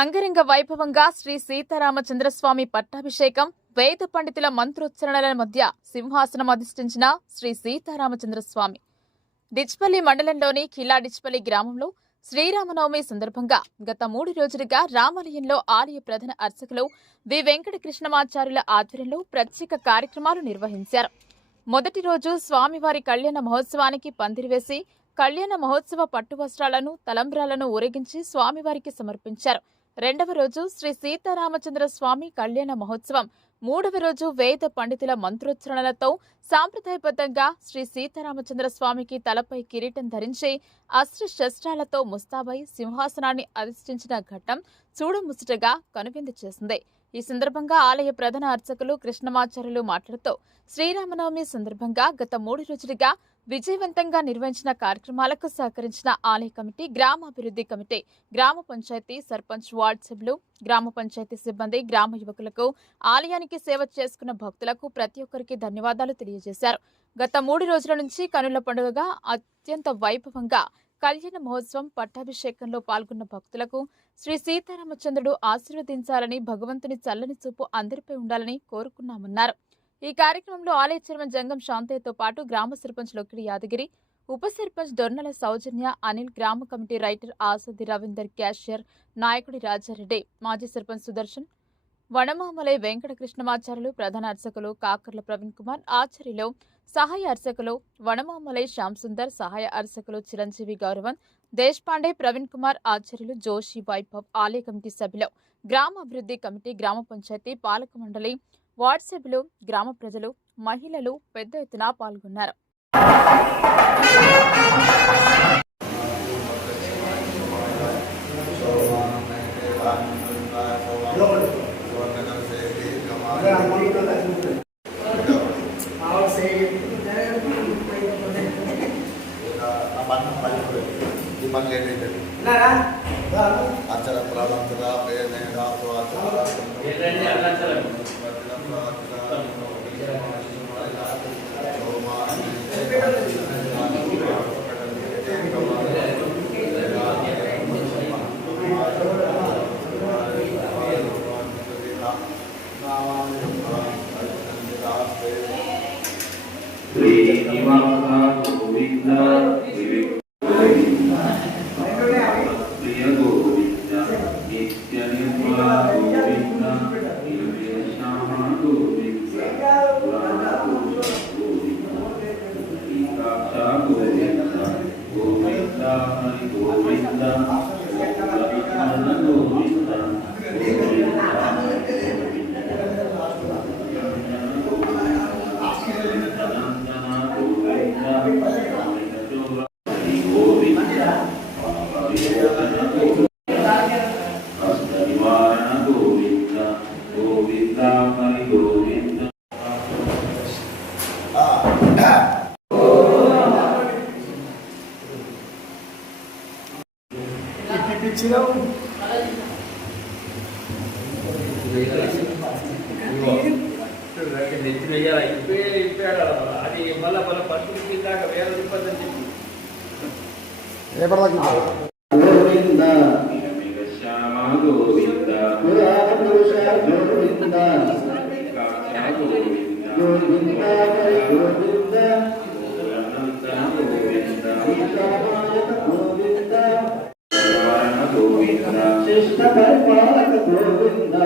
అంగరంగ వైభవంగా శ్రీ సీతారామచంద్రస్వామి పట్టాభిషేకం, వేద పండితుల మంత్రోచ్చరణల మధ్య సింహాసనం అధిష్ఠించిన శ్రీ సీతారామచంద్రస్వామి డిచ్పల్లి మండలంలోని కిలా డిచ్పల్లి గ్రామంలో శ్రీరామనవమి సందర్భంగా గత 3 రోజులుగా రామాలయంలో ఆలయ ప్రధాన అర్చకులు వి వెంకట కృష్ణమాచార్యుల ఆధ్వర్యంలో ప్రత్యేక కార్యక్రమాలు నిర్వహించారు. మొదటి రోజు స్వామివారి కళ్యాణ మహోత్సవానికి పందిరివేసి కళ్యాణ మహోత్సవ పట్టు వస్త్రాలను, తలంబ్రాలను ఊరేగించి స్వామివారికి సమర్పించారు. రెండవ రోజు శ్రీ సీతారామచంద్ర స్వామి కళ్యాణ మహోత్సవం, మూడవ రోజు వేద పండితుల మంత్రోచ్చరణలతో సాంప్రదాయబద్ధంగా శ్రీ సీతారామచంద్ర స్వామికి తలపై కిరీటం ధరించి అస్త్ర శస్త్రాలతో ముస్తాబై సింహాసనాన్ని అధిష్ఠించిన ఘట్టం చూడముచ్చటగా కనువిందు చేసింది. ఈ సందర్భంగా ఆలయ ప్రధాన అర్చకులు కృష్ణమాచార్యులు మాట్లాడుతూ శ్రీరామనవమి సందర్భంగా గత 3 రోజులుగా విజయవంతంగా నిర్వహించిన కార్యక్రమాలకు సహకరించిన ఆలయ కమిటీ, గ్రామాభివృద్ధి కమిటీ, గ్రామ పంచాయతీ సర్పంచ్, వార్డు సభ్యులు, గ్రామ పంచాయతీ సిబ్బంది, గ్రామ యువకులకు, ఆలయానికి సేవ చేసుకున్న భక్తులకు ప్రతి ఒక్కరికి ధన్యవాదాలు తెలియజేశారు. గత 3 రోజుల నుంచి కనుల పండుగగా అత్యంత వైభవంగా కళ్యాణ మహోత్సవం, పట్టాభిషేకంలో పాల్గొన్న భక్తులకు శ్రీ సీతారామచంద్రుడు ఆశీర్వదించాలని, భగవంతుని చల్లని చూపు అందరిపై ఉండాలని కోరుకున్నామన్నారు. ఈ కార్యక్రమంలో ఆలయ చైర్మన్ జంగం శాంతయ్యతో పాటు గ్రామ సర్పంచ్ లొక్కిడి యాదగిరి, ఉప సర్పంచ్ దొర్నల సౌజన్య, అనిల్, గ్రామ కమిటీ రైటర్ ఆసది రవీందర్, క్యాషియర్ నాయకుడి రాజారెడ్డి, మాజీ సర్పంచ్ సుదర్శన్, వనమామలై వెంకట కృష్ణమాచార్యులు, ప్రధాన అర్చకులు కాకర్ల ప్రవీణ్ కుమార్, ఆచార్యులు, సహాయ అర్చకులు వనమామలై శ్యామ్ సుందర్, సహాయ అర్చకులు చిరంజీవి గౌరవన్, దేశపాండే, ప్రవీణ్ కుమార్, ఆచార్యులు జోషి, వైభవ్, ఆలయ కమిటీ సభ్యులు, గ్రామాభివృద్ధి కమిటీ, గ్రామ పంచాయతీ పాలక మండలి, వార్డు సభ్యులు, గ్రామ ప్రజలు, మహిళలు పెద్ద ఎత్తున పాల్గొన్నారు. అది మళ్ళా మన పట్టుకు దాకా వేరే రూపాయలు చెప్పి గోవింద శ్యామ గోవింద గోవింద గోవింద గోవింద గోవింద గోవింద శిష్ట పరిపాలక గోవింద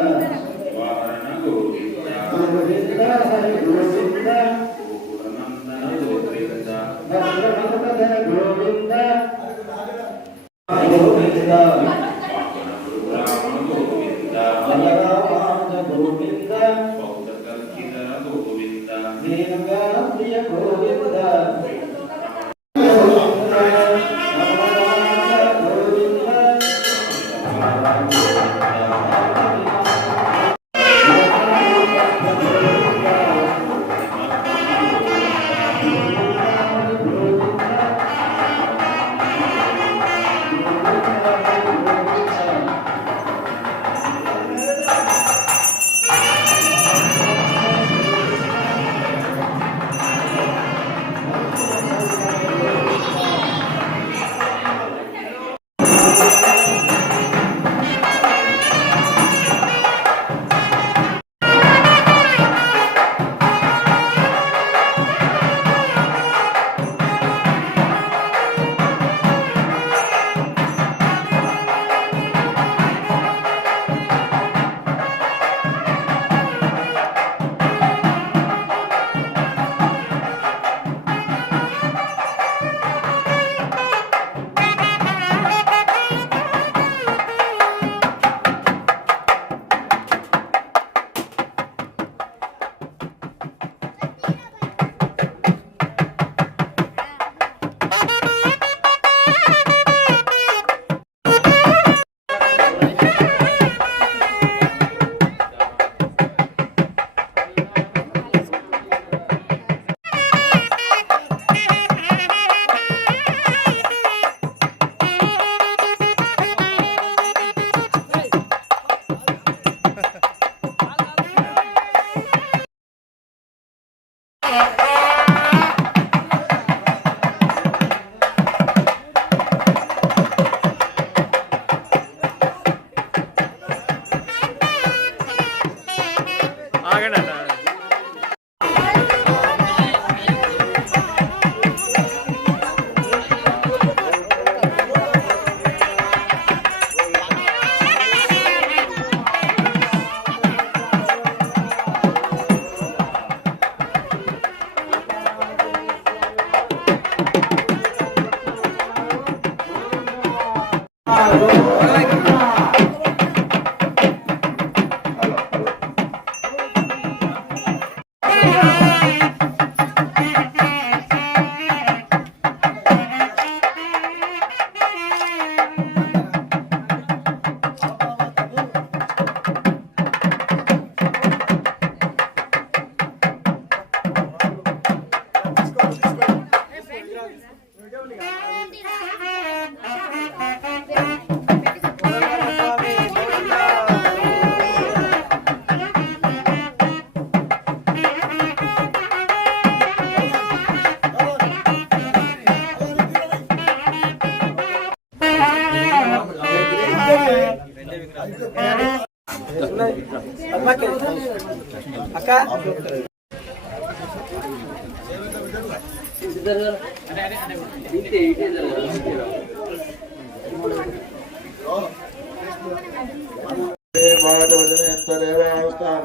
వాహన గోవింద గోవింద హరి గోవింద గోవింద గోవింద గోవింద రామ గోవింద బలరామ గోవింద పౌత్రకల్కిత గోవింద దేవగా ప్రియ గోవింద Thank you.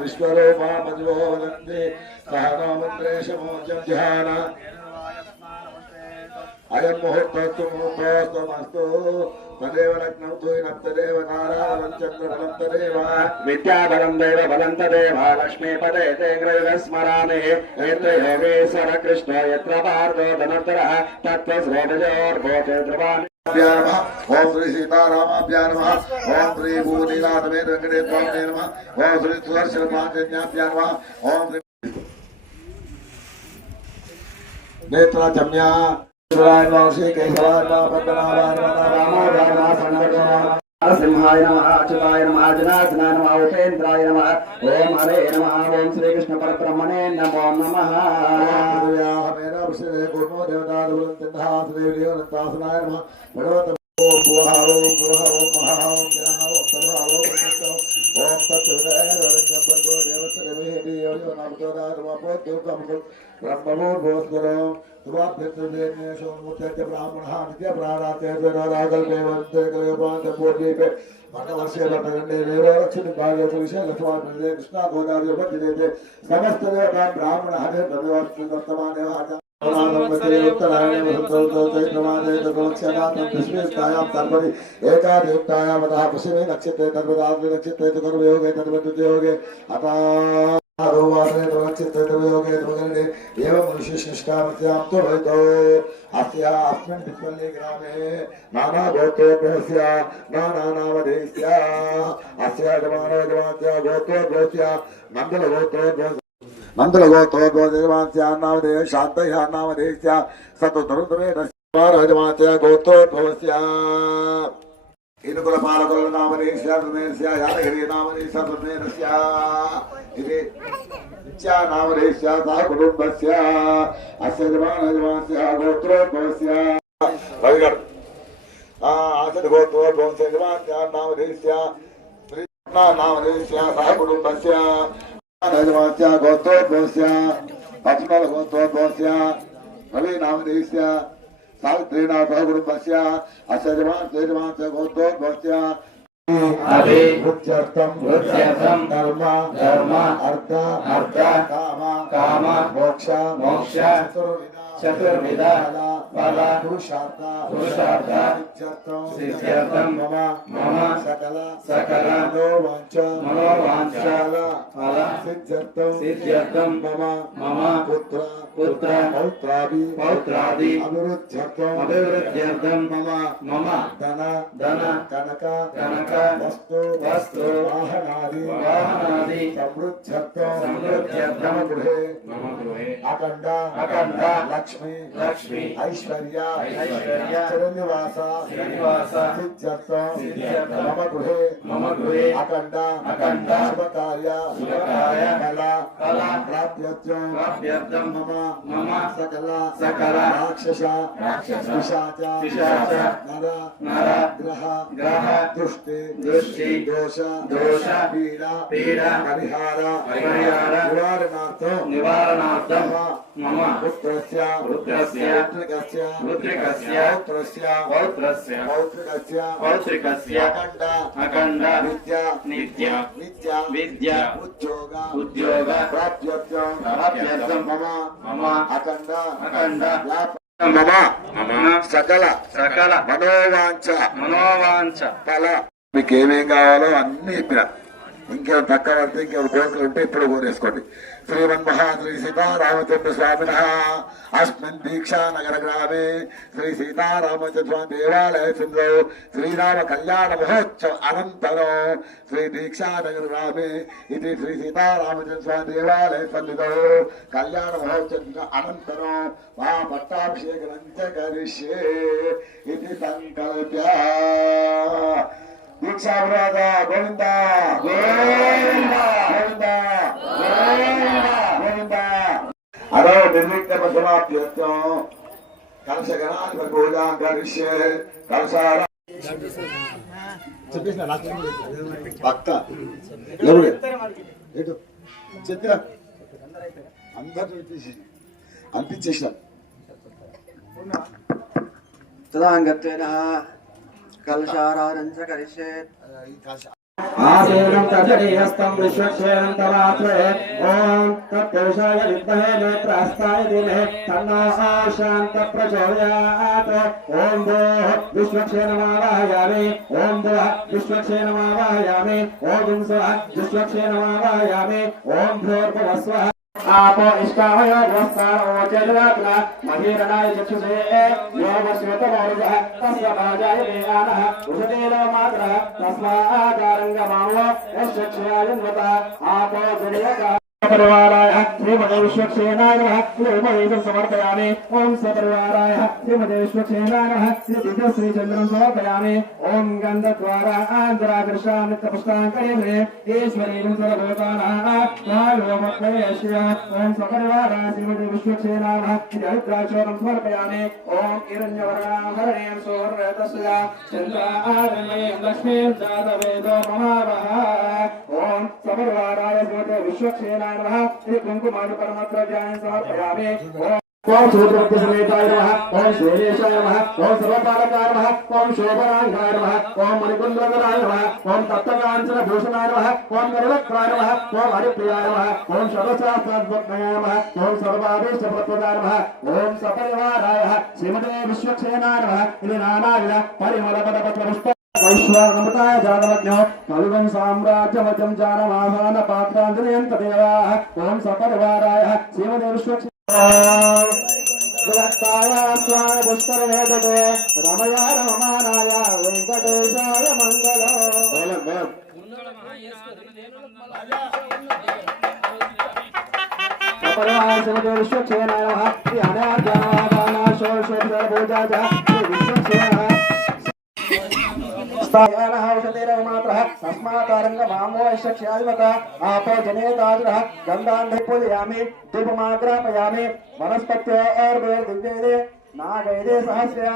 విశ్వరూపా మధువో వదంతి సహనామంత్రేషమోజం ధ్యాన అయం ముహూర్తస్తు ముహూర్తస్తమస్తు తదేవ లగ్నం తూయినం తదేవ నారాయణం చంద్రబలం తదేవ విద్యాబలం దేవ బలం తదేవ లక్ష్మీపదే తే గ్రహ స్మరామి యత్ర యోగేశ్వర కృష్ణ యత్ర పార్థో ధనర్ధరః తత్వశ్రోతయోర్భోతే ధ్రువామి ఓం శ్రీ సీతారామాభ్యా నమః ఓం శ్రీ భూనీలాధమే వెంకటేశ్వరాయ నమః ఓం శ్రీ సుదర్శన పాంచన్యాభ్యా నమః ఓం శ్రీ నేత్రచమ్యా సింహాయ నమః అచ్యుతాయ నమః జనార్దనాయ నమః ఉపేంద్రాయ నమః ఓం హరే నమః ఓం శ్రీకృష్ణ పరబ్రహ్మణే నమో నమః కృష్ణ గోదావరి సమస్త బ్రాహ్మణ ఏకాదేవతాయామతః పశ్చిమే నక్షత్రే తద్వదాగ్ని నక్షత్రే కర్మయోగే తద్వద్యోగే నక్షత్రయోగే ఏవం విశేషనిష్టామత్యాం తో భయతో అస్మిన్ విశ్వల్లి గ్రామే నానా గోత్రోద్భవస్య నానానామధేస్య అస్య యజమానోజమాస్య గోత్రోద్భవస్య నందల గోత్రోద్భవస్య నందల గోత్రోద్భవస్య నామధేయ శాంతయ నామధేస్య సతోతరుతమే యజమాస్య గోత్రోద్భవస్య ఇనుకుల పాలకుల నామధేస్య యాదగిరి నామధేస్య ఇది నామధేస్య సహ కుటుంబస్య అస్య యజమానోజమాస్య గోత్రోద్భవస్య రవిగారు అసలు గోత్రోద్భవస్య యజమాస్య నామధేస్య నామధేస్య సహ కుటుంబస్య యజమాస్య గోత్రోద్భవస్య పశ్చిమల గోత్రోద్భవస్య రవి నామధేస్య సావిత్రీనాథ సహ కుటుంబస్య అస్య యజమాస్య గోత్రోద్భవస్య వృత్యర్థం ధర్మ అర్థ కామ మోక్ష చతుర్విధ ఫల పురుషార్థ సిద్ధ్యర్థం మమ సకల మనోవాంఛ ఫల సిద్ధ్యర్థం మమ పుత్ర పౌత్రాది అభివృద్ధ్యర్థం మమ ధన కనక వస్తు వాహనాది సమృద్ధ్యర్థం మమ గృహే అఖండ లక్ష్మి ఐశ్వర్య చిరనివాస సిద్ధ్యర్థం మమ గృహే అఖండ శుభకార్య కళ ప్రాప్త్యర్థం మమ సకల రాక్షస పిశాచ నర గ్రహ దృష్టి దోష పీడ పరిహార నివారణార్థం మమ పుత్రస్య పౌత్రికస్య అఖండ విద్య ఉద్యోగ ప్రాప్త్యర్థం మమ అఖండ మమ సకల మనోవాంఛ ఫల మీకు ఏమేం కావాలో అన్ని చెప్పిన ఇంకేం తక్కువ పడితే ఇంకేం కోరికలు ఉంటే ఇప్పుడు కోరేసుకోండి శ్రీమన్మహాశ్రీ సీతారామచంద్ర స్వామిన అస్మిన్ దీక్షా నగర గ్రామే శ్రీ సీతారామచంద్ర స్వామి దేవాలయ సింధు శ్రీరామ కళ్యాణ మహోత్సవ అనంతరం శ్రీ దీక్షా నగర గ్రామే ఇది శ్రీ సీతారామచంద్ర స్వామి దేవాలయ సన్నిధౌ కళ్యాణ మహోత్సవ అనంతరం మా పట్టాభిషేకం కరిష్యే ఇది సంకల్ప్య దీక్షాపరాధ గోవింద అదో నిర్విఘ్న సమాప్త్యర్థం కలశగణాధిప పూజా కరిష్యే కలశార చెప్పేసిన భక్త ఎవరు ఎటు చెప్పిన అందరూ అనిపించేసాం తదాంగత్వేన కలశారాధన కరిష్యేత్ आसेनं तजनीहस्तं विश्वक्षेणं तवात्रे ॐ तत्पुरुषाय विद्महे नेत्रास्ताय धीमहि तन्नो शान्तप्रचोदयात् ॐ भोः विश्वक्षेणमावाहयामि ॐ भुवः विश्वक्षेणमावाहयामि ॐ स्वः विश्वक्षेणमावाहयामि ॐ भूर्भुवस्वः आपो इष्टामयो ग्रस्तानोचेदरात्ना महीरणाय चक्षुषे यो वश्यतमोरुजः तस्य भाजाय देयानः उषतेन मातरः तस्मादारङ्गमावो यश्चक्षयायन्वता आपो जडयता परिवाराय श्रीमते विश्वक्षेणाय नमः श्रीमते समर्पयामि ओम सपरिवाराय श्रीमते विश्वक्षेणाय नमः श्री चंद्रं समर्पयामि ओम गन्धद्वारा आन्तरादर्शामि तपस्ताङ्करे ईश्वरीं सर्वभूतानां स्वामिनोमक्लेश्य ओम सपरिवाराय श्रीमते विश्वक्षेणाय नमः श्री हरिद्राक्षरं समर्पयामि ओम हिरण्यवर्णाभरणेन सुवर्णतस्य चन्द्रार्णमयीं लक्ष्मीं जातवेदो महावः ओम सपरिवाराय श्रीमते विश्वक्षेणाय श्री कुंकुमादि परमद्रव्याणि समर्पयामि ओम सूत्रवत्य समेताय नमः ओम श्रीलेशाय नमः ओम सर्वपालकाय नमः ओम शोभनाय नमः ओम मणिकुंडलाय नमः ओम तप्तकांचन भूषणाय नमः ओम गरुडक्राय नमः ओम हरिप्रियाय नमः ओम सर्वशास्त्रात्मकाय नमः ओम सर्वाभीष्टप्रदाय नमः ओम सपरिवाराय श्रीमते विश्वक्षेणाय नमः इति नानाविध परिमलपदपत्रपुष्प वैश्वानमृताय जातमज्ञो कल्वं साम्राज्यमजं जानमासान पात्राञ्जनयन्त देवाः ॐ सपरिवाराय श्रीमते विश्वक्षेणाय स्वामी पुष्करवेदते रमया रममानाय वेङ्कटेशाय मङ्गलो सपरिवाराय श्रीमते विश्वक्षेणाय नमः श्री अनाद्यानादाना षोडशोपचारपूजा च श्री विश्वक्षेणाय तस्मातारङ्गमामोक्षयामत आपो जनेताजः गन्धान् पूजयामि दीपमाग्रापयामि वनस्पत्योर्वेदे नागैदे सहस्रया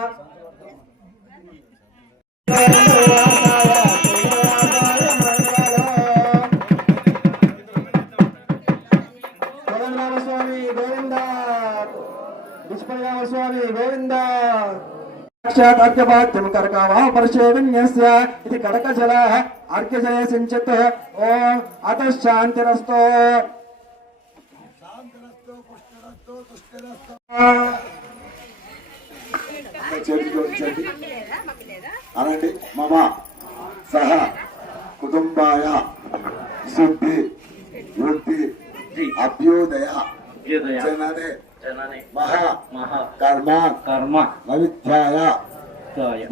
स्वामी गोविंद स्वामी गोविंद साक्षात् अर्घ्यपाद्यं करकावः परशेविन्यस्य इति कटकजलः अर्घ्यजले सिञ्चित् ओम अतः शान्तिरस्तु అనండి మమ సహ కుటుంబాయ శుద్ధి వృద్ధి అభ్యుదయ జననే మహా కర్మ నవిధ్యాయ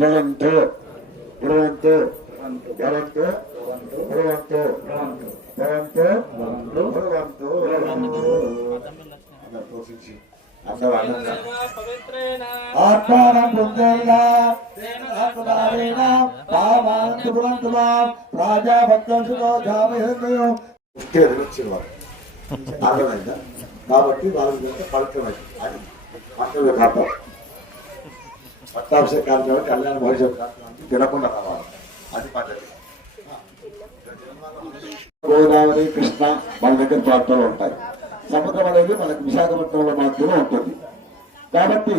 భవంతు భవంతు భవంతు భవంతు భవంతు భవంతు ఆత్మానం పుంజైనా తేన పావాంతు భవంతులా రాజాభక్తంసుతో జామహేంద్రయో వచ్చినవారు అర్థమైందా కాబట్టి వాళ్ళకి పవిత్రమైంది అది మంత్రులు కాపాడు పట్టాభిషేక కార్యక్రమం కళ్యాణ భవిష్యత్ కార్యక్రమానికి తినకుండా రావాలి అది పద్ధతి గోదావరి కృష్ణ మన దగ్గర ప్రాంతాలు ఉంటాయి సముద్రం అనేది మనకు విశాఖపట్నంలో మాత్రమే ఉంటుంది కాబట్టి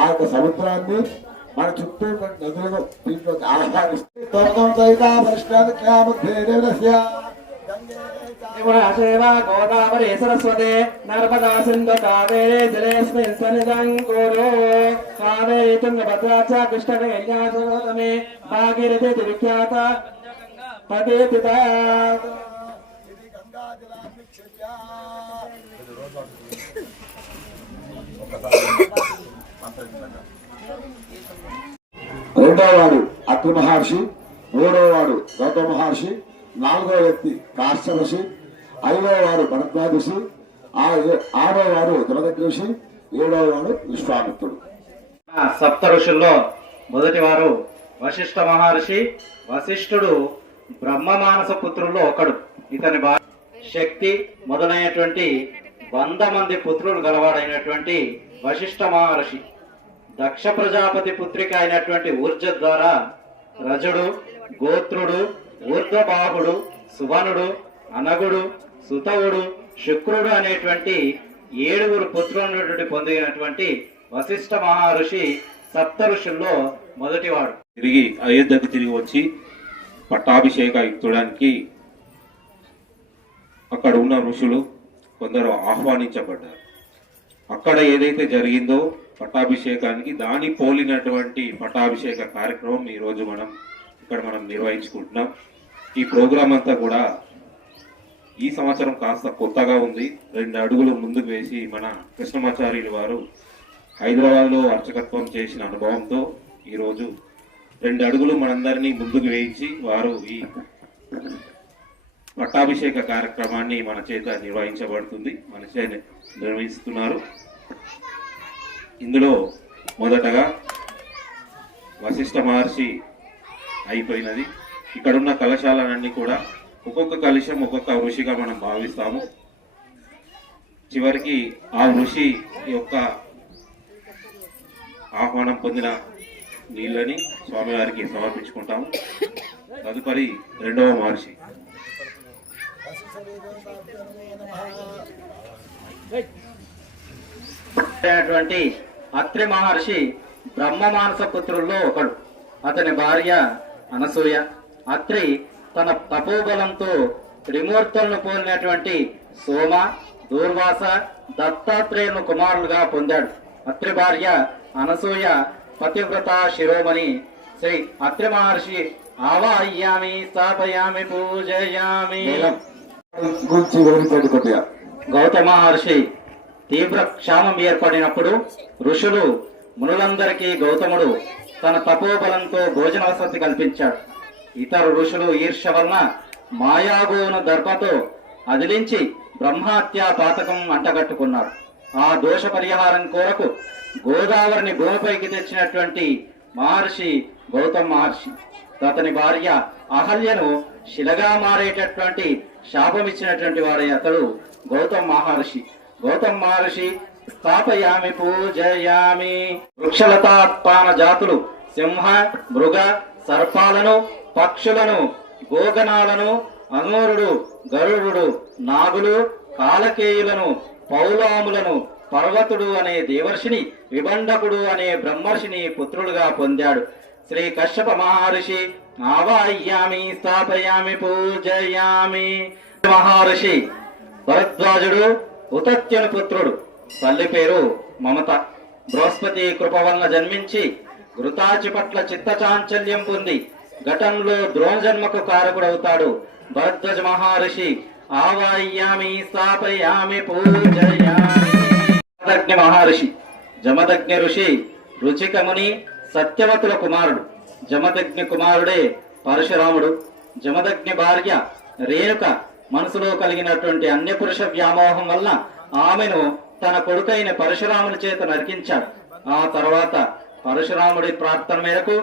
ఆ యొక్క సముద్రాన్ని మన చుట్టూ నదులను దీంట్లోకి ఆహ్వానిస్తే గోదావరి సరస్వతి నర్మదా సింధు కావేరీ జలేస్మిన్ సన్నిధం కురు కావేరీ తుంగభద్రా చ కృష్ణవేణ్యాసమే భాగీరథి విఖ్యాత పదేతిత రెండవ వాడు అత్రి మహర్షి, మూడవ వాడు గౌతమ మహర్షి, నాలుగో వ్యక్తి కాశ్యప ఋషి, ఐదవ వాడు భరద్వాజ ఋషి, ఆరో వాడు జమదగ్ని ఋషి, ఏడవ వాడు విశ్వామిత్రుడు. సప్త ఋషుల్లో మొదటి వారు వశిష్ఠ మహర్షి. వశిష్ఠుడు బ్రహ్మ మానస పుత్రుల్లో ఒకడు. ఇతని శక్తి మొదలైనటువంటి 100 మంది పుత్రులు గలవాడైనటువంటి వశిష్ఠ మహర్షి దక్ష ప్రజాపతి పుత్రిక అయినటువంటి ఊర్జ ద్వారా రజుడు, గోత్రుడు, ఊర్ధ్వబాహుడు, సువనుడు, అనగుడు, సుతవుడు, శుక్రుడు అనేటువంటి 7 పుత్రుల నుండి పొందినటువంటి వశిష్ఠ మహర్షి సప్త ఋషుల్లో మొదటివాడు. తిరిగి అయోధ్యకు తిరిగి వచ్చి పట్టాభిషేకాయుక్తుడానికి అక్కడ ఉన్న ఋషులు కొందరు ఆహ్వానించబడ్డారు. అక్కడ ఏదైతే జరిగిందో పట్టాభిషేకానికి దాని పోలినటువంటి పట్టాభిషేక కార్యక్రమం ఈరోజు మనం నిర్వహించుకుంటున్నాం. ఈ ప్రోగ్రాం అంతా కూడా ఈ సంవత్సరం కాస్త కొత్తగా ఉంది. 2 అడుగులు ముందుకు వేసి మన కృష్ణమాచార్యులు వారు హైదరాబాద్లో అర్చకత్వం చేసిన అనుభవంతో ఈరోజు 2 అడుగులు మనందరినీ ముందుకు వేయించి వారు ఈ పట్టాభిషేక కార్యక్రమాన్ని మన చేత నిర్వహించబడుతుంది, మన చేత నిర్వహిస్తున్నారు. ఇందులో మొదటగా వశిష్ఠ మహర్షి అయిపోయినది. ఇక్కడున్న కలశాలన్నీ కూడా ఒక్కొక్క కలశం ఒక్కొక్క ఋషిగా మనం భావిస్తాము. చివరికి ఆ ఋషి యొక్క ఆహ్వానం పొందిన నీళ్ళని స్వామివారికి సమర్పించుకుంటాము. తదుపరి 2వ మహర్షి అత్రి మహర్షి బ్రహ్మ మానస పుత్రుల్లో ఒకడు. అతని భార్య అనసూయ. అత్రి తన తపోబలంతో త్రిమూర్తులను పోలినటువంటి సోమ, దూర్వాస, దత్తాత్రేయులను కుమారులుగా పొందాడు. అత్రి భార్య అనసూయ పతివ్రత శిరోమణి. శ్రీ అత్రి మహర్షి ఆవాహయామి, స్థాపయామి, పూజయామి. గురించి వివరించండి కొద్దిగా. గౌతమ మహర్షి తీవ్ర క్షామం ఏర్పడినప్పుడు ఋషులు మునులందరికీ గౌతముడు తన తపోబలంతో భోజన వసతి కల్పించాడు. ఇతర ఋషులు ఈర్ష్య వలన మాయాగోను దర్భతో అదిలించి బ్రహ్మహత్యా పాతకం అంటగట్టుకున్నారు. ఆ దోష పరిహారం కొరకు గోదావరిని భూమిపైకి తెచ్చినటువంటి మహర్షి గౌతమ మహర్షి. అతని భార్య అహల్యను శిలగా మారేటటువంటి శాపమిచ్చినటువంటి వాడే అతడు గౌతమ మహర్షి. గౌతమ మహర్షి స్థాపయామి, పూజయామి. వృక్షలతాత్పాన జాతులు సింహ, మృగ, సర్పాలను, పక్షులను, గోగణాలను, అనూరుడు, గరుడు, నాగులు, కాలకేయులను, పౌలాములను, పర్వతుడు అనే దేవర్షిని, విబండకుడు అనే బ్రహ్మర్షిని పుత్రులుగా పొందాడు. శ్రీ కశ్యప మహర్షి ఆవాహయామి, స్థాపయామి, పూజయామి. మహర్షి భరద్వాజుడు ఉతత్యుని పుత్రుడు. తల్లి పేరు మమత. బృహస్పతి కృప వలన జన్మించి ఘృతాచి పట్ల చిత్తచాంచల్యం పొంది ఘటంలో ద్రోణ జన్మకు కారకుడవుతాడు. భరద్వాజ మహర్షి ఆవాహయామి, స్థాపయామి, పూజయామి. జమదగ్ని మహర్షి. జమదగ్ని ఋషి రుచికముని సత్యవతుల కుమారుడు. జమదగ్ని కుమారుడే పరశురాముడు. జమదగ్ని భార్య రేణుక మనసులో కలిగినటువంటి అన్యపురుష వ్యామోహం వల్ల ఆమెను తన కొడుకైన పరశురాముని చేత నరికించాడు. ఆ తర్వాత పరశురాముడి ప్రార్థన మేరకు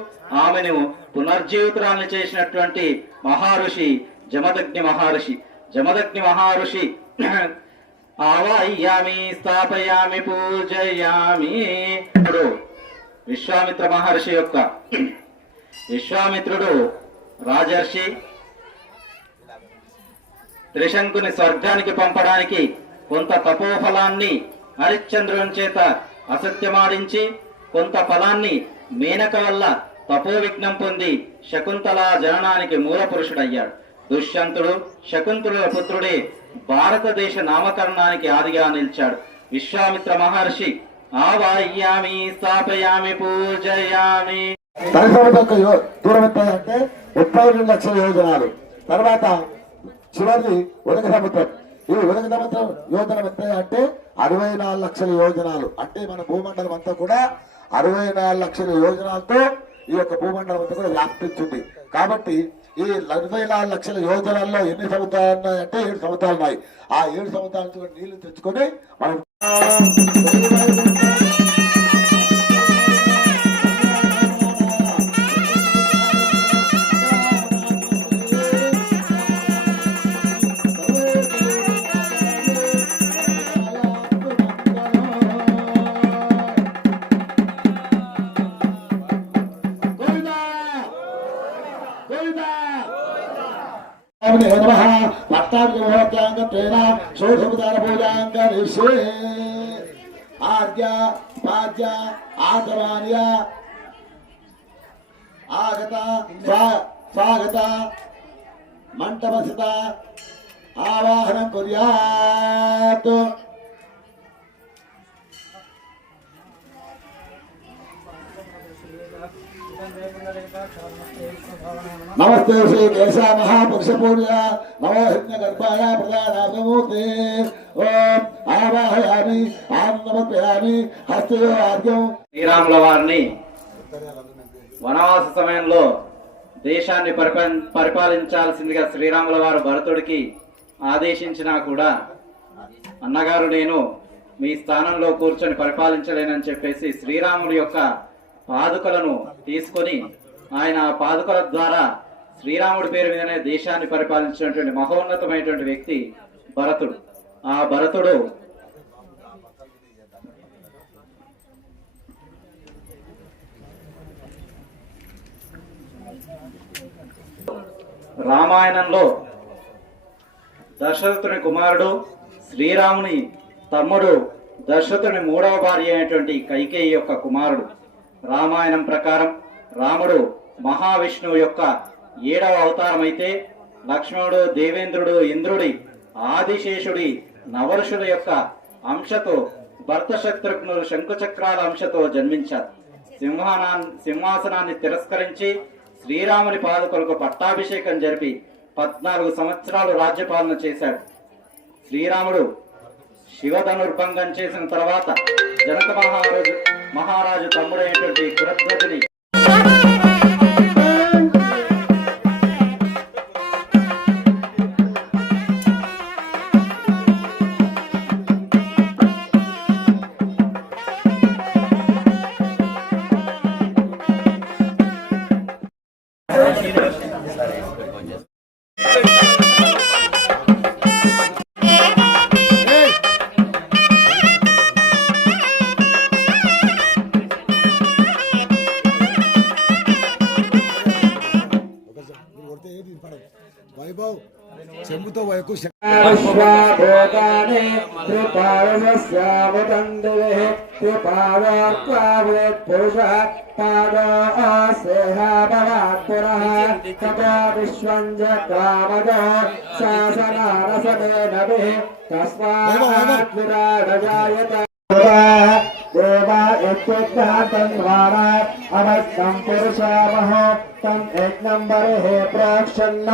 ఆమెను పునర్జీవితురాల్ని చేసినటువంటి మహర్షి జమదగ్ని మహర్షి. జమదగ్ని మహర్షి ఆవాహయామి, స్థాపయామి, పూజయామి. ఇప్పుడు విశ్వామిత్ర మహర్షి యొక్క విశ్వామిత్రుడు రాజర్షి. త్రిశంకుని స్వర్గానికి పంపడానికి కొంత తపోఫలాన్ని హరిశ్చంద్రుని చేత అసత్యమాడించి కొంత ఫలాన్ని మేనక వల్ల తపో విఘ్నం పొంది శకుంతల జననానికి మూల పురుషుడయ్యాడు. దుష్యంతుడు శకుంతలుల పుత్రుడే భారతదేశ నామకరణానికి ఆదిగా నిలిచాడు. విశ్వామిత్ర మహర్షి ఆవాహయామి, స్థాపయామి, పూజయామి. దూరం ఎంత అంటే 32 లక్షల యోజనాలు. తర్వాత చివరిది ఉదక సముద్రం. ఈ ఉదక సముద్రం యోజనం ఎంత అంటే 64 లక్షల యోజనాలు. అంటే మన భూమండలం అంతా కూడా 64 లక్షల యోజనాలతో ఈ యొక్క భూమండలం అంతా కూడా వ్యాప్తించింది. కాబట్టి ఈ 64 లక్షల యోజనాల్లో ఎన్ని సముద్రాలు ఉన్నాయంటే 7 సముద్రాలు ఉన్నాయి. ఆ 7 సముద్రాల నుంచి కూడా నీళ్లు తెచ్చుకొని మనం पट्टाभिषेकोत्यांगत्वेन षोडशोपचारपूजाङ्करिष्ये आद्या पाद्या आगमान्या आगता स्वागता मंटपस्थिता आवाहनं कुर्यात्। नमस्ते श्री केशा महापुरुषपूर्य नमो हिरण्यगर्भाय प्रदानामूर्ते ओम आवाहयामि आनमत्यामि हस्तयो आद्यं। శ్రీరాముల వారిని వనవాస సమయంలో దేశాన్ని పరిపాలించాల్సిందిగా శ్రీరాముల వారు భరతుడికి ఆదేశించినా కూడా అన్నగారు నేను మీ స్థానంలో కూర్చొని పరిపాలించలేనని చెప్పేసి శ్రీరాముడి యొక్క పాదుకలను తీసుకొని ఆయన ఆ పాదుకల ద్వారా శ్రీరాముడి పేరు మీదనే దేశాన్ని పరిపాలించినటువంటి మహోన్నతమైనటువంటి వ్యక్తి భరతుడు. ఆ భరతుడు రామాయణంలో దశరథుని కుమారుడు, శ్రీరాముని తమ్ముడు, దశరథుని మూడవ భార్య అయినటువంటి కైకేయి యొక్క కుమారుడు. రామాయణం ప్రకారం రాముడు మహావిష్ణువు యొక్క 7వ అవతారం అయితే లక్ష్మణుడు దేవేంద్రుడు ఇంద్రుడి ఆదిశేషుడి నవరుషుల యొక్క అంశతో భర్త శత్రుఘ్నుడు శంకుచక్రాల అంశతో జన్మించారు. సింహాసనాన్ని తిరస్కరించి శ్రీరాముని పాదుకలకు పట్టాభిషేకం జరిపి 14 సంవత్సరాలు రాజ్యపాలన చేశాడు. శ్రీరాముడు శివధనుర్భంగం చేసిన తర్వాత జనక మహారాజు తమ్ముడైనటువంటి కురధ్వజుని వైభవ్ చెంబుతో వైకు అశ్వాభోగానే త్రిపాదస్యావతండివే త్రిపాదాక్వావేత్ పురుషః పాదో ఆసేహాభవాత్ పునః తతో విశ్వం జగ్రామజో శాసనారసమేన విః తస్మాత్ విరాడజాయత దేవా యజ్ఞాతన్వారా అవస్తం పురుషామహ తం యజ్ఞం బర్హే ప్రోక్షన్న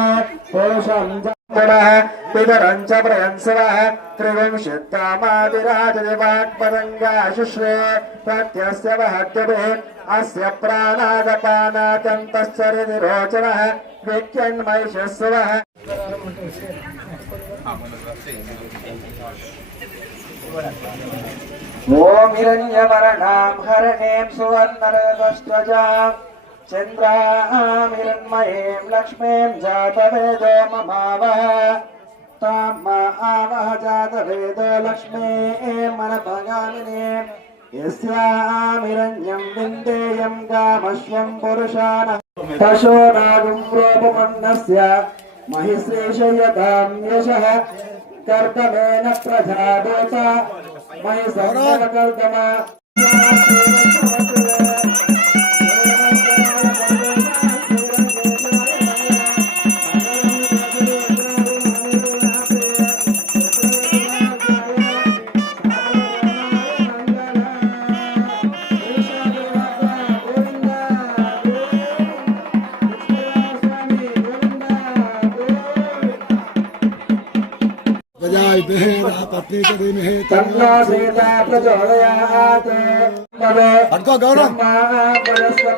పురుషం పునః పితరం చ ప్రయంసవః త్రివింశత్తామాదిరాజనివాక్పదంగాశుష్వే ప్రత్యస్య వహద్యభిః అస్య ప్రాణాదపానాత్యంతశ్చరి నిరోచనః విఖ్యన్మైషస్సువః ఓం హిరణ్యవర్ణాం హరణీం సువర్ణరజస్త్వజాం చంద్రాం హిరణ్మయీం లక్ష్మీం జాతవేదో మమావహ తాం మహావహ జాతవేదో లక్ష్మీం మనపగామినీం యస్యాం హిరణ్యం విందేయం గామశ్వం పురుషానః పశూనాగం రూపమన్నస్య మహిశ్రేషయతాం యశః కర్దమేన ప్రజాదోత మహి సర్వకర్దమ తన్నా సీతా ప్రచోదయాత్ అడ్కో గౌరవం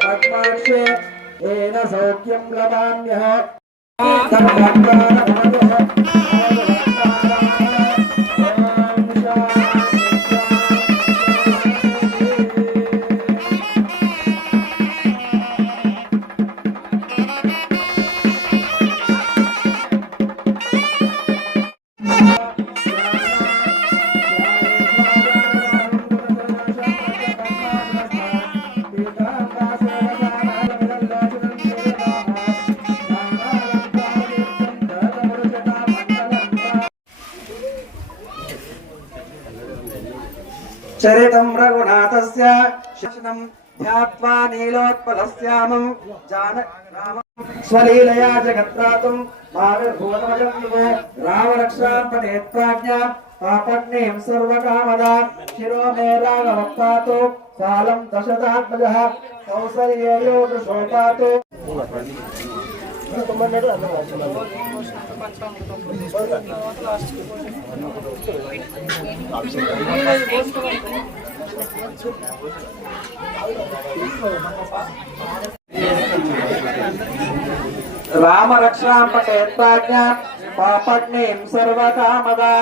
పద్మాక్షే ఏన సౌఖ్యం లభామ్యః चरितं रघुनाथस्य शरणं ध्यात्वा नीलोत्पलस्यामं स्वलीलया जगत्रातुं माविर्भूतमजन्मो रामरक्षां पठेत्प्राज्ञा पापण्यें सर्वकामदा शिरो मे राघवत्पातु कालं दशतात्मजः कौसल्येयो दृशोपातु राम रक्षां पठेत्प्राज्ञा पापण्यें सर्वकामदा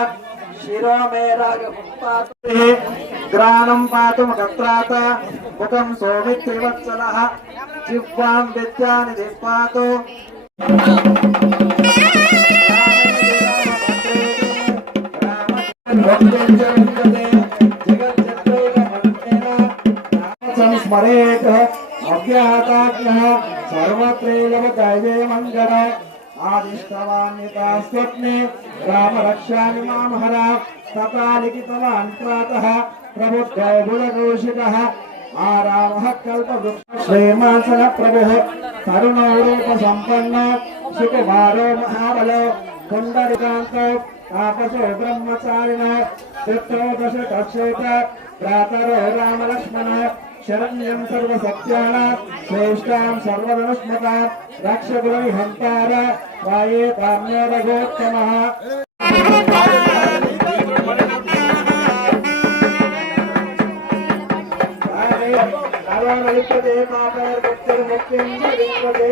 शिरो मे राघवत्पातु ग्राणं पातु मुखत्रात मुखं सौमित्रिवत्सलः जिह्वां विद्यानिधिः पातु संस्मरेत् अव्याहताज्ञः सर्वत्रैव दैवे मङ्गल आदिष्टवान्यता स्वप्ने रामरक्षामि मामहर तथा लिखितवान् प्रातः प्रबुद्धो बुधघोषितः आरामः कल्पवृक्षः श्रीमांसः प्रभुः तरुणो रूपसम्पन्नो सुकुमारो महाबलो कुण्डलिकान्तो तापसो ब्रह्मचारिणः त्रयोदशकक्षेत भ्रातरो रामलक्ष्मणः शरण्यं सर्वसत्यानां श्रेष्ठां सर्वधनुष्मतां रक्षगुरुहन्तार वाये ताम्यो रघोत्तमः नवनलिप्यते पापैर्मुक्तिर्मुक्तिं विद्यते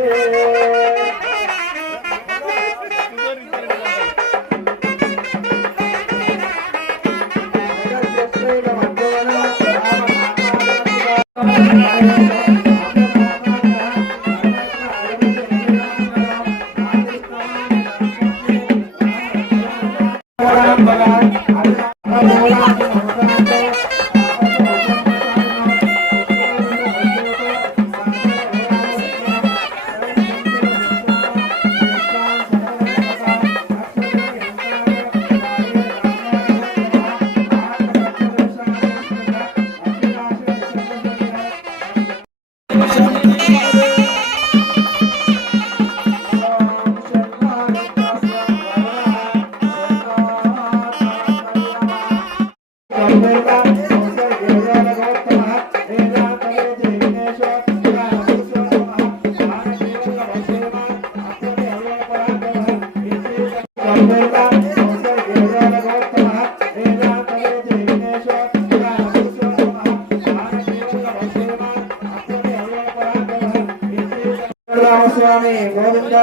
स्वामी गोविंद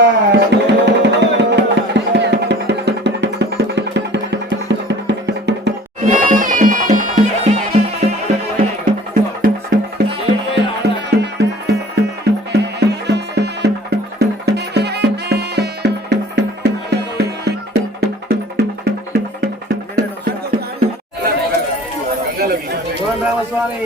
स्वामी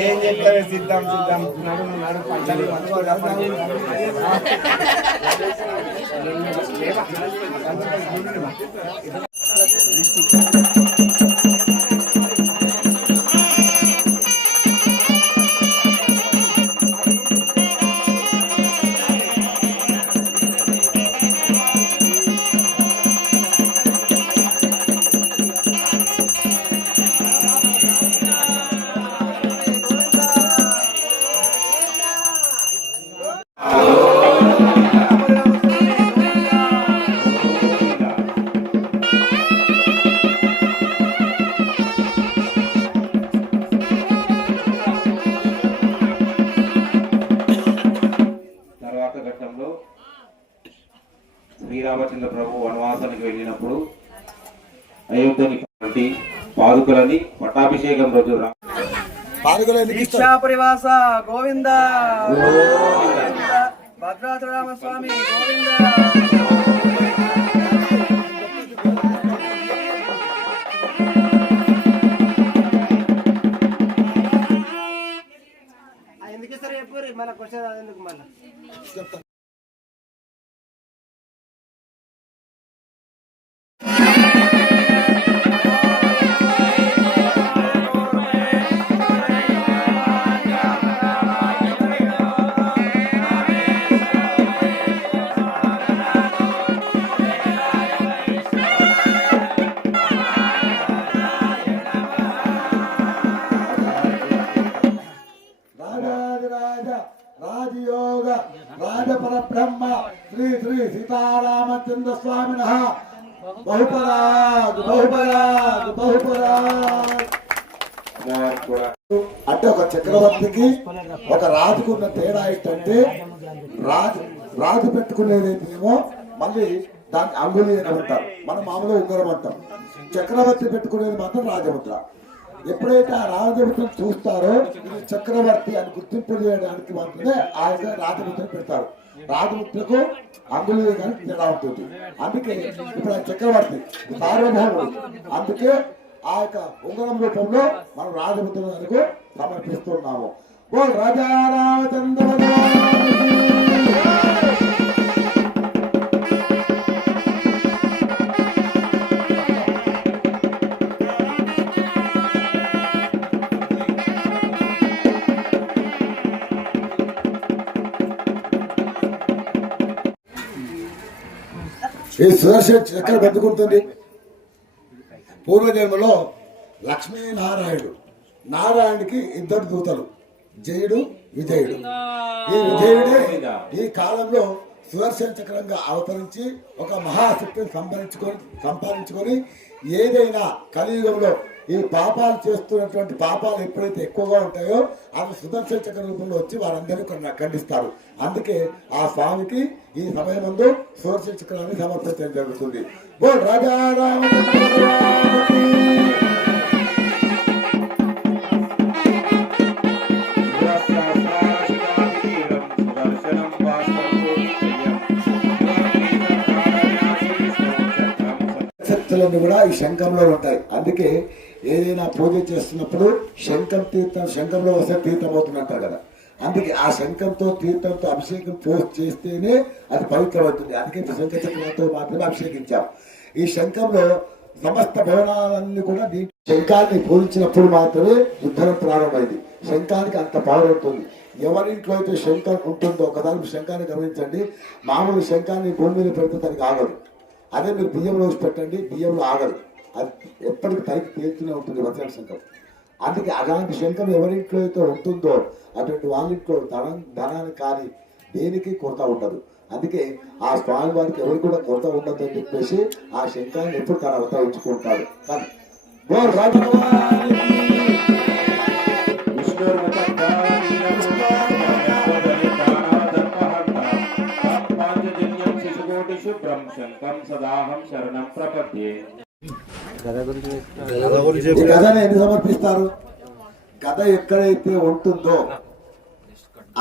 ఏం చెప్తారు సిద్ధం సిద్ధం నడుము నడు పంచాలి క్షేత్రానికి వెళ్ళినప్పుడు అయోధ్యని పాదుకలని పట్టాభిషేకం రోజు దీక్షా పరివాస గోవింద భద్రాచల స్వామి గోవింద. ఎందుకు సార్ చెప్పు మన క్వశ్చన్ ఎందుకు మళ్ళీ చెప్తాను. రాజయోగ రాజపరబ్రహ్మ శ్రీ శ్రీ సీతారామచంద్ర స్వామిన బహుపరాగ్ బహుపరాగ్ బహుపరాగ్. అంటే ఒక చక్రవర్తికి ఒక రాజుకున్న తేడా ఏంటంటే రాజు పెట్టుకునేదేమో మళ్ళీ దాన్ని అంగుళి అని అంటారు, మనం మామూలుగా ఉంగరం అంటాం. చక్రవర్తి పెట్టుకునేది మాత్రం రాజముద్ర. ఎప్పుడైతే ఆ రాజముద్రను చూస్తారో ఇది చక్రవర్తి అని గుర్తింపు చేయడానికి మాత్రమే ఆయన రాజముద్ర పెడతారు. రాజముద్రకు అంగుళి కానీ తేడా ఉంటుంది. అందుకే ఇప్పుడు ఆ చక్రవర్తి సార్వభౌముడు, అందుకే ఆ యొక్క ఉంగరం రూపంలో మనం రాజముద్రకు సమర్పిస్తున్నాము. బోల్ రాజా రామచంద్ర ఈ సుదర్శన చక్రం ఎందుకుంటుంది? పూర్వజన్మలో లక్ష్మీనారాయణుడు, నారాయణుడికి ఇద్దరు దూతలు, జయుడు విజయుడు. ఈ విజయుడే ఈ కాలంలో సుదర్శన చక్రంగా అవతరించి ఒక మహాశక్తిని సంపాదించుకొని ఏదైనా కలియుగంలో ఈ పాపాలు చేస్తున్నటువంటి పాపాలు ఎప్పుడైతే ఎక్కువగా ఉంటాయో అవి సుదర్శన చక్ర రూపంలో వచ్చి వారందరూ ఖండిస్తారు. అందుకే ఆ స్వామికి ఈ సమయమందు సుదర్శన చక్రాన్ని సమర్పించడం జరుగుతుంది. బోల్ రాజా శక్తులన్నీ కూడా ఈ శంఖంలో ఉంటాయి. అందుకే ఏదైనా పూజ చేస్తున్నప్పుడు శంఖంలో వస్తే తీర్థం అవుతుందంటారు కదా. అందుకే ఆ శంఖంతో తీర్థంతో అభిషేకం చేస్తేనే అది పవిత్రమవుతుంది. అందుకే శంఖ చక్రంతో మాత్రమే అభిషేకించాం. ఈ శంఖంలో సమస్త భవనాలన్నీ కూడా శంఖాన్ని పూజించినప్పుడు మాత్రమే యుద్ధం ప్రారంభమైంది. శంఖానికి అంత పవర్ ఉంటుంది. ఎవరింట్లో అయితే శంఖం ఉంటుందో ఒకదానికి శంఖాన్ని గమనించండి. మామూలు శంఖాన్ని భూమి మీద పెడితే దానికి ఆగదు. అదే మీరు బియ్యంలో పెట్టండి, బియ్యంలో ఆగదు. అది ఎప్పటికీ పైకి తేలుతూనే ఉంటుంది వజ్ర శంఖం. అందుకే అలాంటి శంఖం ఎవరింట్లో అయితే ఉంటుందో అటువంటి వాళ్ళింట్లో ధనానికి కానీ దేనికి కొరత ఉండదు. అందుకే ఆ స్వామి వారికి ఎవరికి కూడా కొరత ఉండదు అని చెప్పేసి ఆ శంఖాన్ని ఎప్పుడు తన వద్ద ఉంచుకుంటాడు. కానీ ఈ కథను ఎన్ని సమర్పిస్తారు? కథ ఎక్కడైతే ఉంటుందో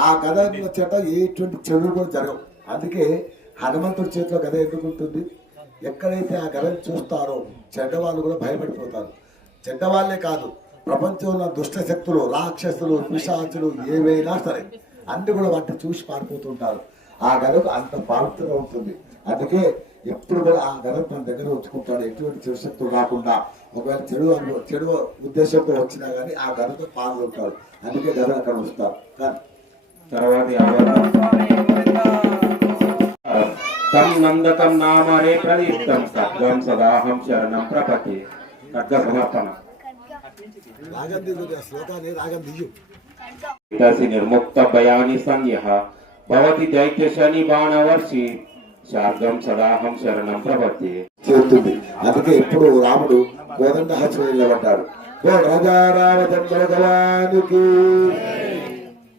ఆ కథ చేత ఎటువంటి చెడులు కూడా జరగవు. అందుకే హనుమంతుడి చేతిలో కథ ఎందుకు ఉంటుంది? ఎక్కడైతే ఆ కథను చూస్తారో చెడ్డవాళ్ళు కూడా భయపడిపోతారు. చెడ్డవాళ్లే కాదు, ప్రపంచంలో దుష్ట శక్తులు, రాక్షసులు, పిశాచులు ఏవైనా సరే అన్ని కూడా వాటిని చూసి పారిపోతుంటారు. ఆ గదకు అంత పవిత్రంగా ఉంటుంది. అందుకే ఎప్పుడు కూడా ఆ గద మన దగ్గర ఉంచుకుంటాడు, ఎటువంటి చెడు శక్తులు రాకుండా. ఒకవేళ చెడు ఉద్దేశంతో వచ్చినా కానీ ఆ గదతో పాల్గొంటాడు. అందుకే గద అక్కడ ఉంచుతారు. తర్వాత నందకం నామరే ప్రదీప్తం ఖడ్గం సదాహం శరణం ప్రపత్తి. ఖడ్గ సమర్పణ. శ్లోకాన్ని రాగం దియ్యు. నిర్ముక్త భయాని సంధ్య భవతి దైత్య శని బాణవర్షి శార్గం సదాహం శరణం ప్రపత్తి చేస్తుంది. అందుకే ఇప్పుడు రాముడు కోదండ హస్తం నిలబడ్డాడు. రాజా రామచంద్ర భగవానికి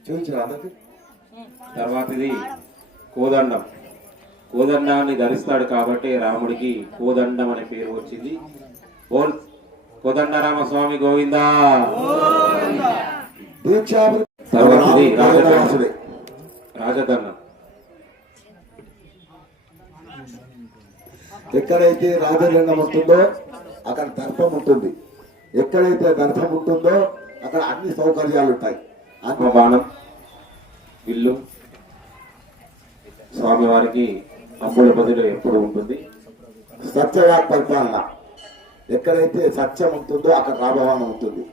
చూపించిన అందరికి. తర్వాత ఇది కోదండం. కోదండాన్ని ధరిస్తాడు కాబట్టి రాముడికి కోదండం అనే పేరు వచ్చింది. బోల్ కోదండరామస్వామి గోవిందా. దీక్షా తర్వాతది రాజదండం. ఎక్కడైతే రాజదండం ఉంటుందో అక్కడ దర్పం ఉంటుంది, ఎక్కడైతే దర్పం ఉంటుందో అక్కడ అన్ని సౌకర్యాలు ఉంటాయి. బాణం, విల్లు స్వామివారికి అమ్ముల బదులు ఎప్పుడు ఉంటుంది. సత్యవాక్ పరిపాలన, ఎక్కడైతే సత్యం ఉంటుందో అక్కడ రామబాణం ఉంటుంది,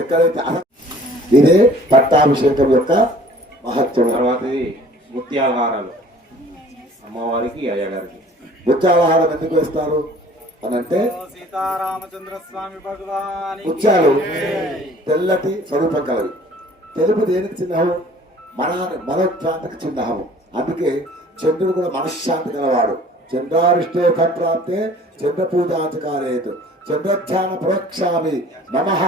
ఎక్కడైతే ఇదే పట్టాభిషేకం యొక్క మహత్వం. తర్వాతది ముత్యాలహారాలు అమ్మవారికి అయ్యగారికి. ముత్యాలహారం ఎందుకు వేస్తారు అని అంటే సీతారామచంద్ర స్వామి భగవాన్ ముత్యాలు తెల్లటి స్వరూపం కలవి. తెలుపు దేనికి చిహ్నము? మనోత్శాంతికి చిహ్నము. అందుకే చంద్రుడు కూడా మనశ్శాంతి గలవాడు. చంద్రారిష్టే సంప్రాప్తే చంద్ర పూజాంతకారేతు చంద్రధ్యాన ప్రవక్ష్యామి నమః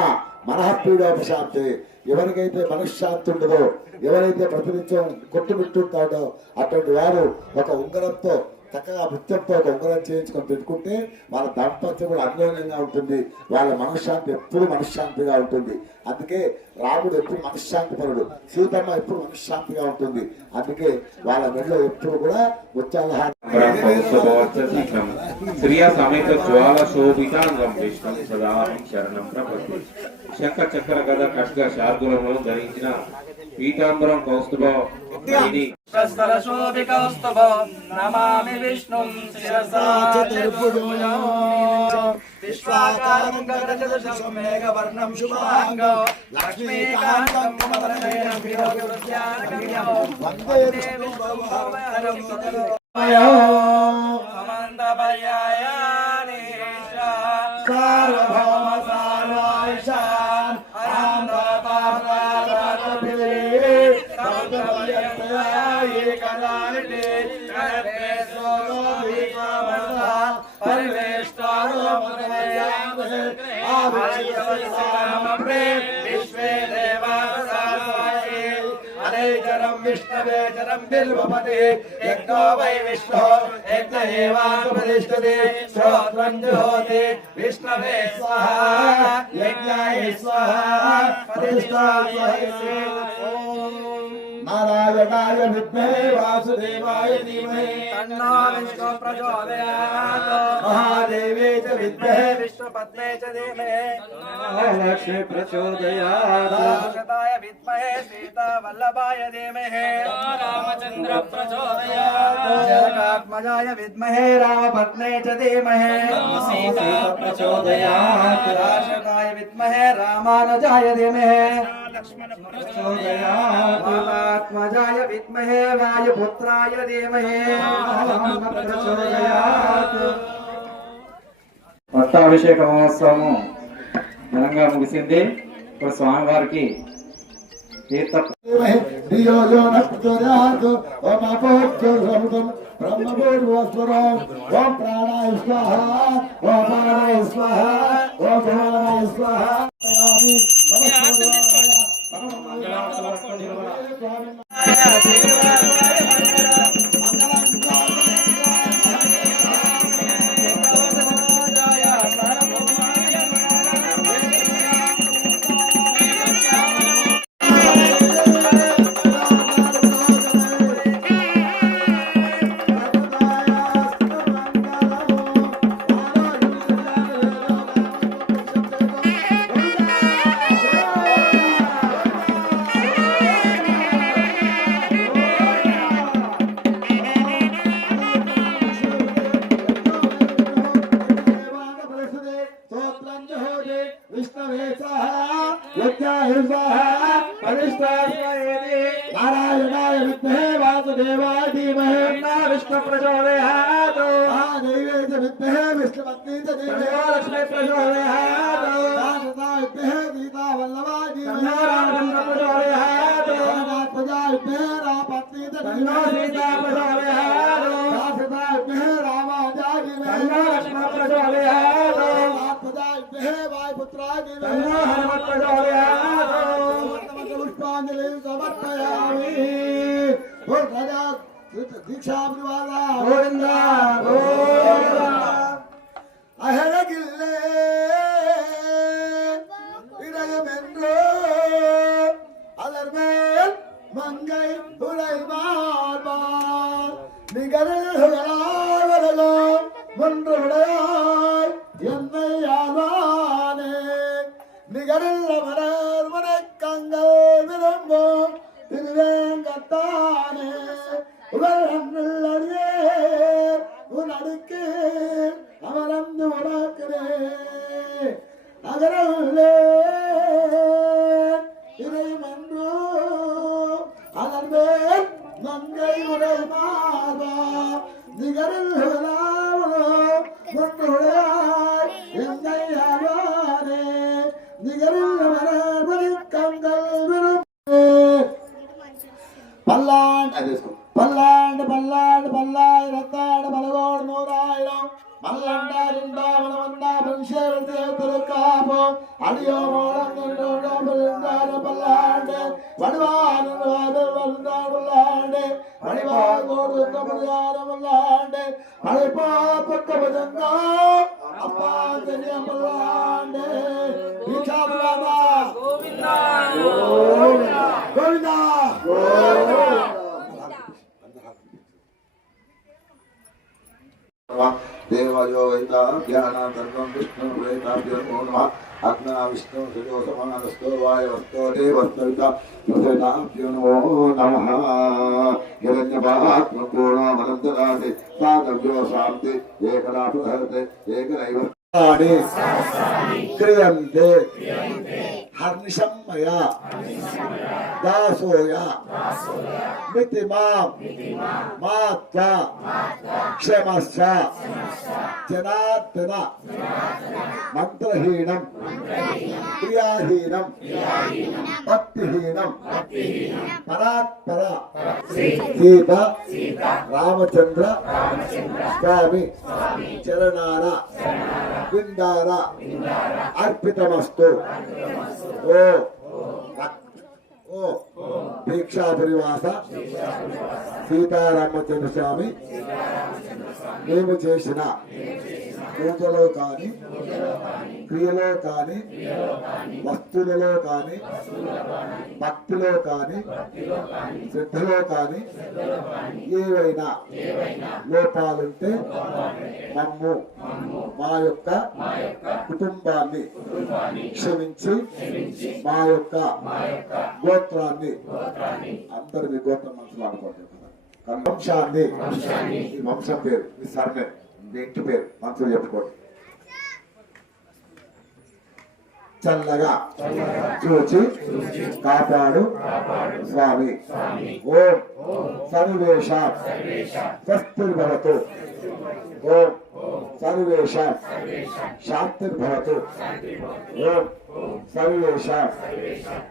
మనఃపీడోపశాంతే. ఎవరికైతే మనశ్శాంతి ఉండదో, ఎవరైతే ప్రతినిత్యం కొట్టుమిట్టుంటాడో అటువంటి వారు ఒక ఉంగరంతో చక్కగా ముత్యంతో ఒక ఉంగరం చేయించుకొని పెట్టుకుంటే వాళ్ళ దాంపత్యం కూడా అన్యోన్యంగా ఉంటుంది, వాళ్ళ మనశ్శాంతి ఎప్పుడు మనశ్శాంతిగా ఉంటుంది. అందుకే రాముడు ఎప్పుడు మనశ్శాంతి పరుడు, సీతమ్మ ఎప్పుడు మనశ్శాంతిగా ఉంటుంది. అందుకే వాళ్ళ మెడలో ఎప్పుడు కూడా ముత్యాలహారం. శ్రియా సమేత జ్వాల శోభితాంగం విష్ణు సదా శరణం ప్రపత్తి. శంఖ చక్ర గద ఖడ్గ శార్దులను ధరించిన పీతాంబరం కౌస్తుభ నమామి విష్ణుం శిరసా విశ్వాకారం గగనచతుర్దశం మేఘవర్ణం శుభాంగం లక్ష్మీకాంతం కమలనయనం విరోధుర్ధ్యానగమ్యం వందే విష్ణుభవహరం సమంతభయాయానేష సార్వభౌమ సార్వాయిషాన్ ఆనందతాప్రాగతపిలే ఏకదారిణే కరతే సోలో విశ్వమసా పరివేష్టారో మదయామహే ఆవిష్యవసామప్రే విశ్వే దేవాసాసాయే అనేకరం విష్ణవేచరం బిల్వపతే యజ్ఞో వై విష్ణో యజ్ఞ ఏవానుపదిష్టతే శ్రోత్రం జుహోతి విష్ణవే స్వాహా యజ్ఞాయ స్వాహా ప్రతిష్ఠాయ నారాయణాయ విద్మహే వాసుదేవాయ ధీమహి తన్నో విష్ణు ప్రచోదయాత్ మహాదేవే చ విద్మహే విష్ణుపత్నే చ ధీమహి లక్ష్మీ ప్రచోదయాత్ రామచంద్రాయ విద్మహే సీతా వల్లభాయ ధీమహి రామచంద్ర ప్రచోదయాత్ జనకాత్మజాయ విద్మహే రామపత్నే చ ధీమహి సీతా ప్రచోదయాత్ రామచంద్రాయ విద్మహే రామానుజాయ ధీమహి లక్ష్మణ ప్రచోదయాత్ ఆత్మజాయ విద్మహే వాయుపుత్రాయ ధీమహి ప్రచోదయాత్. పట్టాభిషేక మహోత్సవము ఘనంగా ముగిసింది. ఇప్పుడు స్వామివారికి తీర్థ ఓం ప్రాణాయ స్వాహ ఓం ప్రాణాయ స్వాహ ఓం ప్రాణాయ స్వాహ. नारायणाय विद्महे वासुदेवाय धीमहि विष्णु प्रचोदयात् देवे च विद्महे विष्णुपत्नी च धीमहि लक्ष्मी प्रचोदयात् विद्महे सीता वल्लभाय धीमहि रामचंद्र प्रचोदयात् रामात्मजा विद्महे रामपत्नी च धीमहि सीता प्रचोदयात् विद्महे रामानुजाय धीमहि लक्ष्मण प्रचोदयात् आत्मजा विद्महे वायुपुत्राय धीमहि हनुमत् प्रचोदयात् पुष्पांजलि समर्पयामि. दीक्षा நிகரில் மலர் மனக்கங்கள் விரும்பும் திருவேங்கத்தானே உலகே உன் அடுக்கு அமரந்து உலக்கிறே அகரே இறைமன்றோ அதன் மேல் மங்கை உரை மாதா நிகரில் முன்னுடையாய் எந்தை ஆவாரே நிகரில் மலர் கங்கள் விரும்பே பல்லாண்டு பல்லாயிரத்தாண்டு பலகோடு நூறாயிரம் மல்லண்டா இருந்தாவனம் வந்தா பரிசேவத்திருக்காபோ அடியோ பல்லாண்டு வடிவான பல்லாண்டு வடிவாகோடு பல்லாண்டு மழைப்பா பக்க பதங்கா அப்பா தெரிய பல்லாண்டு கோவிந்தா கோவிந்தா देवायो वैता ज्ञानान्तर्गं विष्णु वेदाभ्यो नमः अग्ना विष्णु सूर्यो समानस्तो वायवस्तो देवस्तविता युधेनाभ्यो नमो नमः हिरण्यपात्मपूर्णो मनन्तरादि साधव्यो शान्ति एकनाथहरते एकनैव क्रियन्ते हर्निशं मया दासोया मितिमां मात्वा क्षमश्च जनार्दन मंत्रहीनं क्रियाहीनं भक्तिहीनं परात्पर सीता रामचंद्र स्वामी चरणारा विंदारा अर्पितमस्तु ओ दीक्षा परिवास सीतारामचंद्र स्वामी మేము చేసిన పూజలో కానీ క్రియలో కానీ వస్తువులలో కానీ భక్తిలో కానీ శ్రద్ధలో కానీ ఏవైనా లోపాలుంటే మమ్ము మా యొక్క కుటుంబాన్ని క్షమించి మా యొక్క గోత్రాన్ని అందరు మీ గోత్రం మనసులో అనుకోండి వంశాన్ని ఈ వంశం పేరు మీ సర్నే మీ ఇంటి పేరు మనసులో చెప్పుకోండి చల్లగా చూచి కాపాడు స్వామి ఓం సర్వేష స్వస్తిర్భవతు ఓం సర్వేష శాంతిర్భవతు ఓం సర్వేష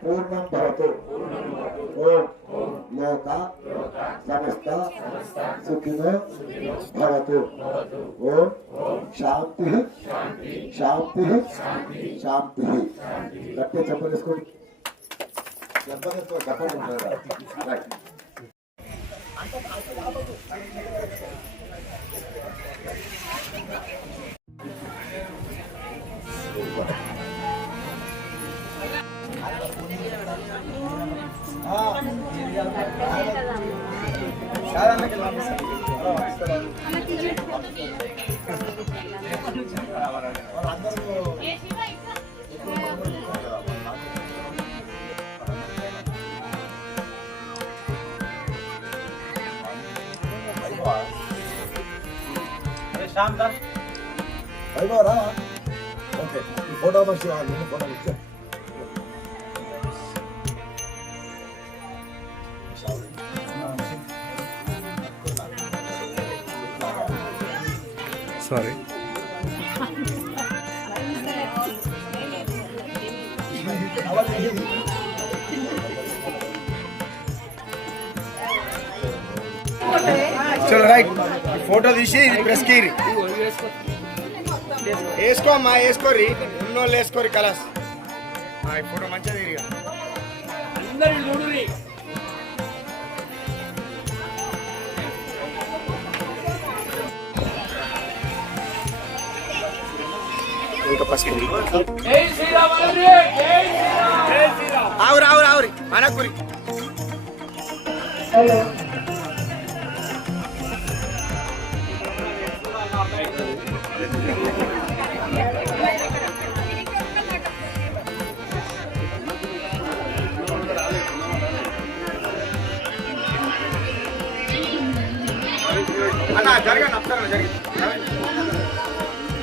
పూర్ణం భవతు ఓం లోక సమస్త సుఖినో భవతు ఓం శాంతి శాంతి శాంతి గట్టి చెప్పలేసుకోండి చెప్పండి అయిపోరా ఓకే ఈ ఫోటో మంచి ఫోటో ఇచ్చా సారీ చలో రైట్ ఫోటో తీసి ప్రెస్ కి వేసుకో అమ్మా వేసుకోరి ఉన్నోళ్ళు వేసుకోరి కలర్స్ ఈ ఫోటో మంచిగా తిరిగా అందరి చూడురి ఇంకా పసుపు ఆవురి ఆవురి ఆవురి మనకురి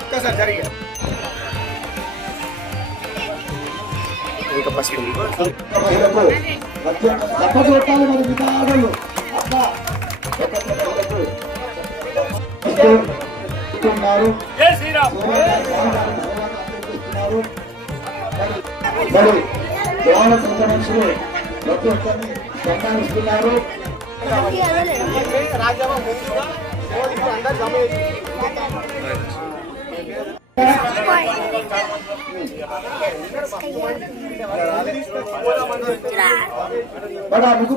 ఒక్కసారి జరిగి ఇంకా పసుపు తప్పకొట్టాలి మరి విధానాలు అట్లా ఉన్నారు. మరి గ్రామ పెద్ద మనుషులు ప్రతి ఒక్కరిని సన్మానిస్తున్నారు. బడా ముగ్గు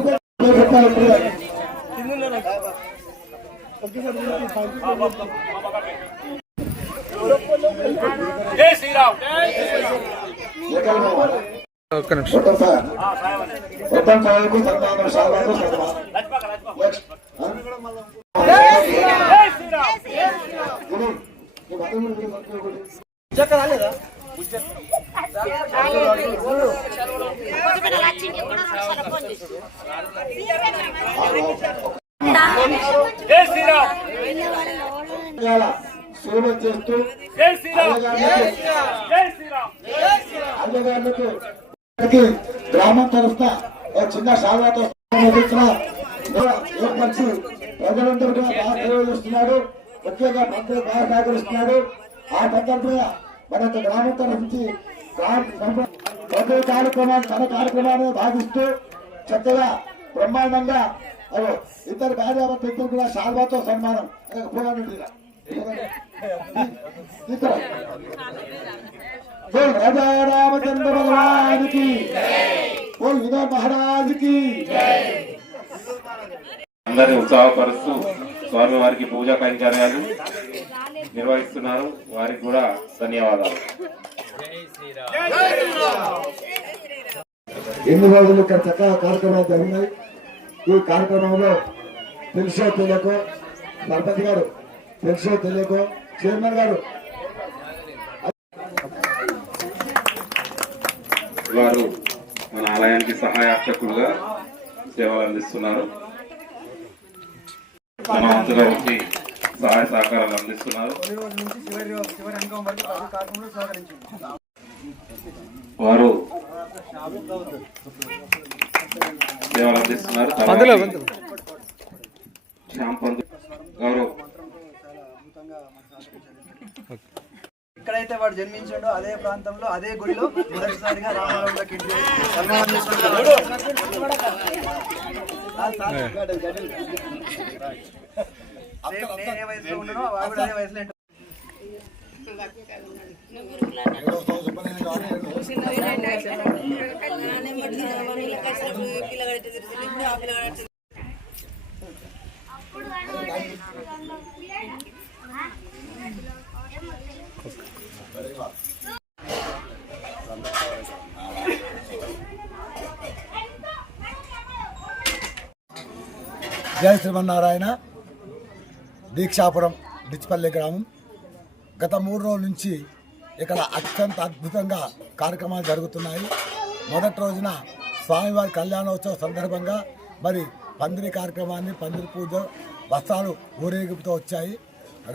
జై శ్రీరామ్ మొత్తం సాయకు సన్మానం శాలకు సన్మానం సేవ చేస్తూ అన్నగారులకు గ్రామం తరఫున చిన్న శాలతో ఏర్పరిచి ప్రజలందరూ కూడా బాగా సేవ చేస్తున్నాడు. ముఖ్యంగా మంత్రులు బాగా సహకరిస్తున్నాడు. ఆ సందర్భంగా మన గ్రామం తరఫు నుంచి ప్రతి కార్యక్రమాన్ని తన కార్యక్రమాన్ని భావిస్తూ చక్కగా బ్రహ్మాండంగా ఇద్దరు భార్యాభర్త ఇద్దరు కూడా శాల్వాతో సన్మానం రాజా రామచంద్ర భగవానికి వినోద్ మహారాజుకి అందరినీ ఉత్సాహపరుస్తూ స్వామి వారికి పూజా కైంకర్యాలు నిర్వహిస్తున్నారు. వారికి కూడా ధన్యవాదాలు. ఎన్ని రోజులు ఇక్కడ చక్కగా కార్యక్రమాలు జరిగినాయి. ఈ కార్యక్రమంలో తెలుసో తెలియకో సర్పంచ్ గారు, తెలుసో తెలియకో చైర్మన్ గారు వారు మన ఆలయానికి సహాయార్థకులుగా సేవలు అందిస్తున్నారు. మన వంతుగా వచ్చి సహాయ సహకారాలు అందిస్తున్నారు. వారు సేవలు అందిస్తున్నారు. శ్యామ్ పంత్ గౌరవ్ ఎక్కడైతే వాడు జన్మించాడో అదే ప్రాంతంలో అదే గుడిలో మొదటిసారిగా రామారావులకి సన్మానం చేసుకుంటారు. నేను ఏ వయసులో ఉన్నానో వాడు అదే వయసులో జై శ్రీమన్నారాయణ. దీక్షాపురం డిచ్పల్లి గ్రామం. గత 3 రోజుల నుంచి ఇక్కడ అత్యంత అద్భుతంగా కార్యక్రమాలు జరుగుతున్నాయి. మొదటి రోజున స్వామివారి కళ్యాణోత్సవం సందర్భంగా మరి పందిరి కార్యక్రమాన్ని, పందిరి పూజ, వస్త్రాలు ఊరేగింపుతో వచ్చాయి.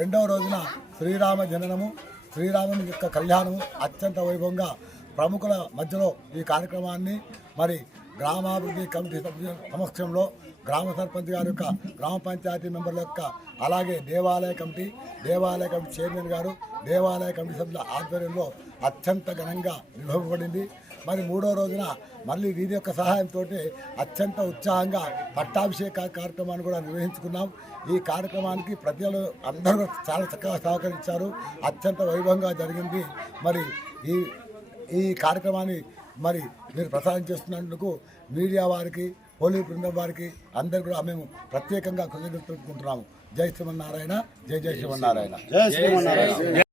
రెండవ రోజున శ్రీరామ జననము, శ్రీరాముని యొక్క కళ్యాణము అత్యంత వైభవంగా ప్రముఖుల మధ్యలో ఈ కార్యక్రమాన్ని మరి గ్రామాభివృద్ధి కమిటీ సమక్షంలో గ్రామ సర్పంచ్ గారి యొక్క, గ్రామ పంచాయతీ మెంబర్ల యొక్క, అలాగే దేవాలయ కమిటీ చైర్మన్ గారు, దేవాలయ కమిటీ సభ్యుల ఆధ్వర్యంలో అత్యంత ఘనంగా నిర్వహింపబడింది. మరి 3వ రోజున మళ్ళీ వీరి యొక్క సహాయంతో అత్యంత ఉత్సాహంగా పట్టాభిషేక కార్యక్రమాన్ని కూడా నిర్వహించుకున్నాం. ఈ కార్యక్రమానికి ప్రజలు అందరూ చాలా చక్కగా సహకరించారు. అత్యంత వైభవంగా జరిగింది. మరి ఈ కార్యక్రమాన్ని మరి మీరు ప్రసారం చేస్తున్నందుకు మీడియా వారికి, పోలీస్ బృందం వారికి అందరికీ కూడా మేము ప్రత్యేకంగా కృతజ్ఞతలు తెలుపుకుంటున్నాము. జై శ్రీమన్నారాయణ. జై శ్రీమన్నారాయణ.